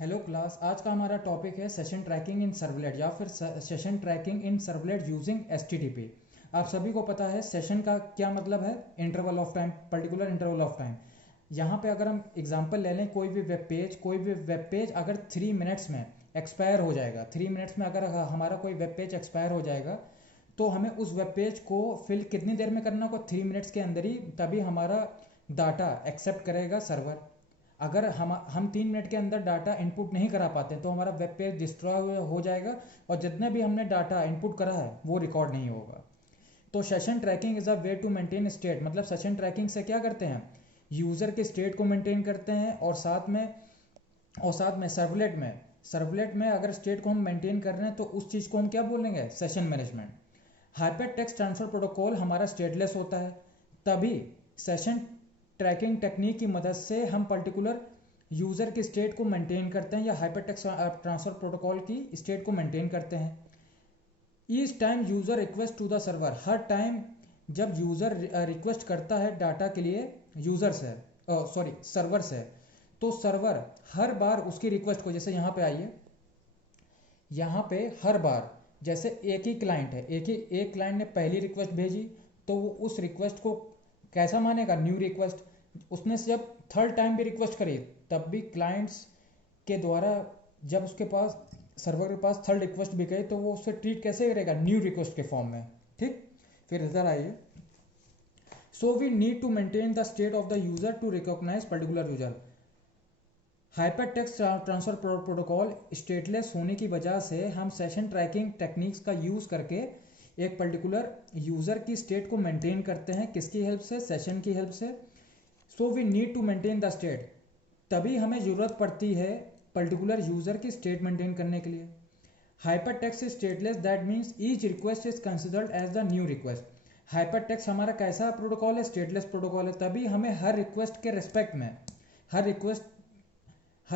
Hello class, आज का हमारा टॉपिक है सेशन ट्रैकिंग इन सर्वलेट या फिर session tracking in servlet using HTTP. आप सभी को पता है सेशन का क्या मतलब है। Interval of time, particular interval of time. यहाँ पे अगर हम एग्जांपल ले लें, कोई भी वेब पेज अगर 3 मिनट्स में एक्सपायर हो जाएगा, 3 मिनट्स में अगर हमारा कोई वेब पेज एक्सपायर हो जाएगा तो हमें उस वेब पेज को फिल कितनी देर में करना होगा, 3 मिनट्स के अंदर ही, तभी हमारा डाटा एक्सेप्ट करेगा सर्वर। अगर हम 3 मिनट के अंदर डाटा इनपुट नहीं करा पाते तो हमारा वेब पेज डिस्ट्रॉय हो जाएगा और जितने भी हमने डाटा इनपुट करा है वो रिकॉर्ड नहीं होगा। तो session tracking is a way to maintain state. मतलब सेशन ट्रैकिंग से क्या करते हैं, यूज़र के स्टेट को मेंटेन करते हैं और साथ में सर्वलेट में अगर स्टेट को हम मेंटेन कर रहे हैं तो उस चीज़ को हम क्या बोलेंगे, session management. Hyper text transfer protocol हमारा स्टेटलेस होता है, तभी सेशन ट्रैकिंग टेक्निक की मदद से हम पर्टिकुलर यूज़र की स्टेट को मेंटेन करते हैं या हाइपर टेक्स्ट ट्रांसफर प्रोटोकॉल की स्टेट को मेंटेन करते हैं। Each time user request to the server, हर टाइम जब यूज़र रिक्वेस्ट करता है डाटा के लिए यूज़र से, सर्वर से, तो सर्वर हर बार उसकी रिक्वेस्ट को, जैसे यहाँ पे आइए, यहाँ पे हर बार जैसे एक ही क्लाइंट है, एक क्लाइंट ने पहली रिक्वेस्ट भेजी तो वो उस रिक्वेस्ट को कैसा मानेगा, न्यू रिक्वेस्ट। उसने जब थर्ड टाइम भी रिक्वेस्ट करी तब भी क्लाइंट्स के द्वारा, जब उसके पास सर्वर के पास थर्ड रिक्वेस्ट भी गई तो वो उससे ट्रीट कैसे करेगा, न्यू रिक्वेस्ट के फॉर्म में। ठीक, फिर इधर आइए। So we need to maintain the state of the user to recognise particular user. Hyper text transfer protocol stateless होने की वजह से हम सेशन ट्रैकिंग टेक्निक्स का यूज़ करके एक पर्टिकुलर यूज़र की स्टेट को मेंटेन करते हैं। किसकी हेल्प से, सेशन की हेल्प से। So we need to maintain the state, तभी हमें ज़रूरत पड़ती है पर्टिकुलर यूज़र की स्टेट मेंटेन करने के लिए। Hyper text is stateless, that means each request is considered as the new request. Hyper text हमारा कैसा प्रोटोकॉल है, स्टेटलेस प्रोटोकॉल है, तभी हमें हर रिक्वेस्ट के रिस्पेक्ट में हर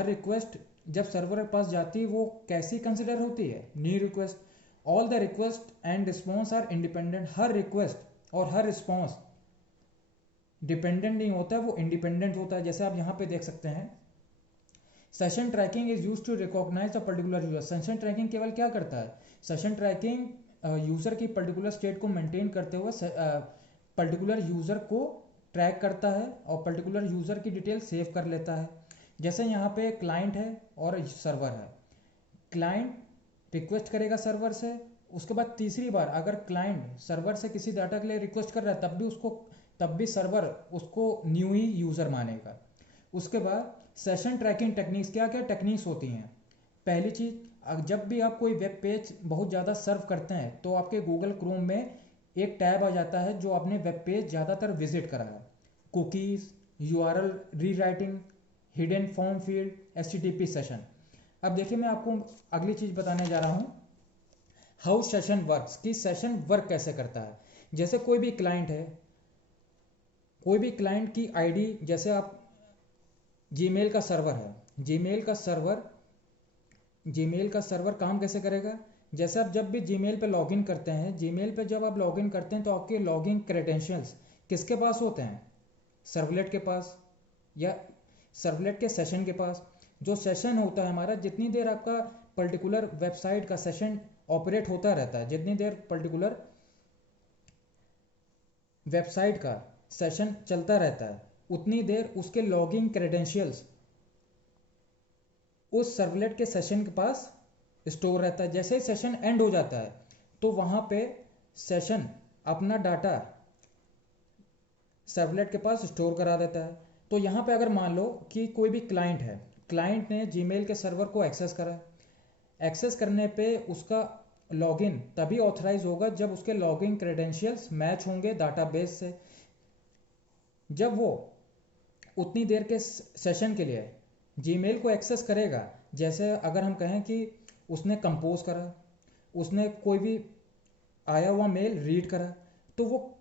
रिक्वेस्ट जब सर्वर के पास जाती है वो कैसी कंसिडर होती है, new request. All the request and response are independent, हर रिक्वेस्ट और हर रिस्पॉन्स डिपेंडेंट नहीं होता है, वो इंडिपेंडेंट होता है। जैसे आप यहाँ पे देख सकते हैं, session tracking is use to recognise a particular user. Session tracking केवल क्या करता है, सेशन ट्रैकिंग यूजर की पर्टिकुलर स्टेट को मेंटेन करते हुए पर्टिकुलर यूजर को ट्रैक करता है और पर्टिकुलर यूजर की डिटेल सेव कर लेता है। जैसे यहाँ पे क्लाइंट है और सर्वर है, क्लाइंट रिक्वेस्ट करेगा सर्वर से, उसके बाद तीसरी बार अगर क्लाइंट सर्वर से किसी डाटा के लिए रिक्वेस्ट कर रहा है तब भी सर्वर उसको न्यू ही यूज़र मानेगा। उसके बाद सेशन ट्रैकिंग टेक्निक्स, क्या क्या टेक्निक्स होती हैं। पहली चीज़, जब भी आप कोई वेब पेज बहुत ज़्यादा सर्व करते हैं तो आपके गूगल क्रोम में एक टैब आ जाता है जो आपने वेब पेज ज़्यादातर विजिट करा है। Cookies, URL rewriting, hidden form field, HTTP session. अब देखिए, मैं आपको अगली चीज़ बताने जा रहा हूँ, हाउ सेशन वर्क्स, कि सेशन वर्क कैसे करता है। जैसे कोई भी क्लाइंट की आईडी, जैसे आप जीमेल का सर्वर है, जीमेल का सर्वर काम कैसे करेगा। जैसे आप जब भी जीमेल पे लॉगिन करते हैं, जीमेल पे जब आप लॉगिन करते हैं तो आपके लॉगिन क्रेडेंशियल्स किसके पास होते हैं, सर्वलेट के पास या सर्वलेट के सेशन के पास। जो सेशन होता है हमारा, जितनी देर आपका पर्टिकुलर वेबसाइट का सेशन ऑपरेट होता रहता है, जितनी देर पर्टिकुलर वेबसाइट का सेशन चलता रहता है, उतनी देर उसके लॉगिन क्रेडेंशियल्स उस सर्वलेट के सेशन के पास स्टोर रहता है। जैसे ही सेशन एंड हो जाता है तो वहाँ पे सेशन अपना डाटा सर्वलेट के पास स्टोर करा देता है। तो यहाँ पे अगर मान लो कि कोई भी क्लाइंट है, क्लाइंट ने जीमेल के सर्वर को एक्सेस करा, एक्सेस करने पे उसका लॉगिन तभी ऑथराइज होगा जब उसके लॉगिन क्रेडेंशियल्स मैच होंगे डाटाबेस से। जब वो उतनी देर के सेशन के लिए जीमेल को एक्सेस करेगा, जैसे अगर हम कहें कि उसने कंपोज करा, उसने कोई भी आया हुआ मेल रीड करा, तो वो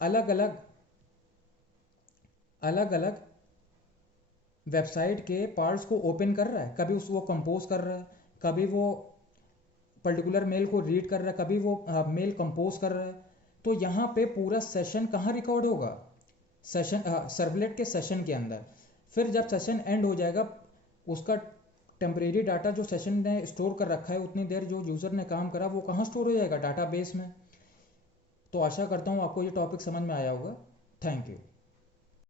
अलग अलग वेबसाइट के पार्ट्स को ओपन कर रहा है। कभी वो कंपोज कर रहा है, कभी वो पर्टिकुलर मेल को रीड कर रहा है, कभी वो मेल कंपोज कर रहा है। तो यहाँ पे पूरा सेशन कहाँ रिकॉर्ड होगा, सेशन सर्वलेट के सेशन के अंदर। फिर जब सेशन एंड हो जाएगा, उसका टेम्परेरी डाटा जो सेशन ने स्टोर कर रखा है उतनी देर जो यूज़र ने काम करा वो कहाँ स्टोर हो जाएगा, डाटाबेस में। तो आशा करता हूँ आपको ये टॉपिक समझ में आया होगा। Thank you.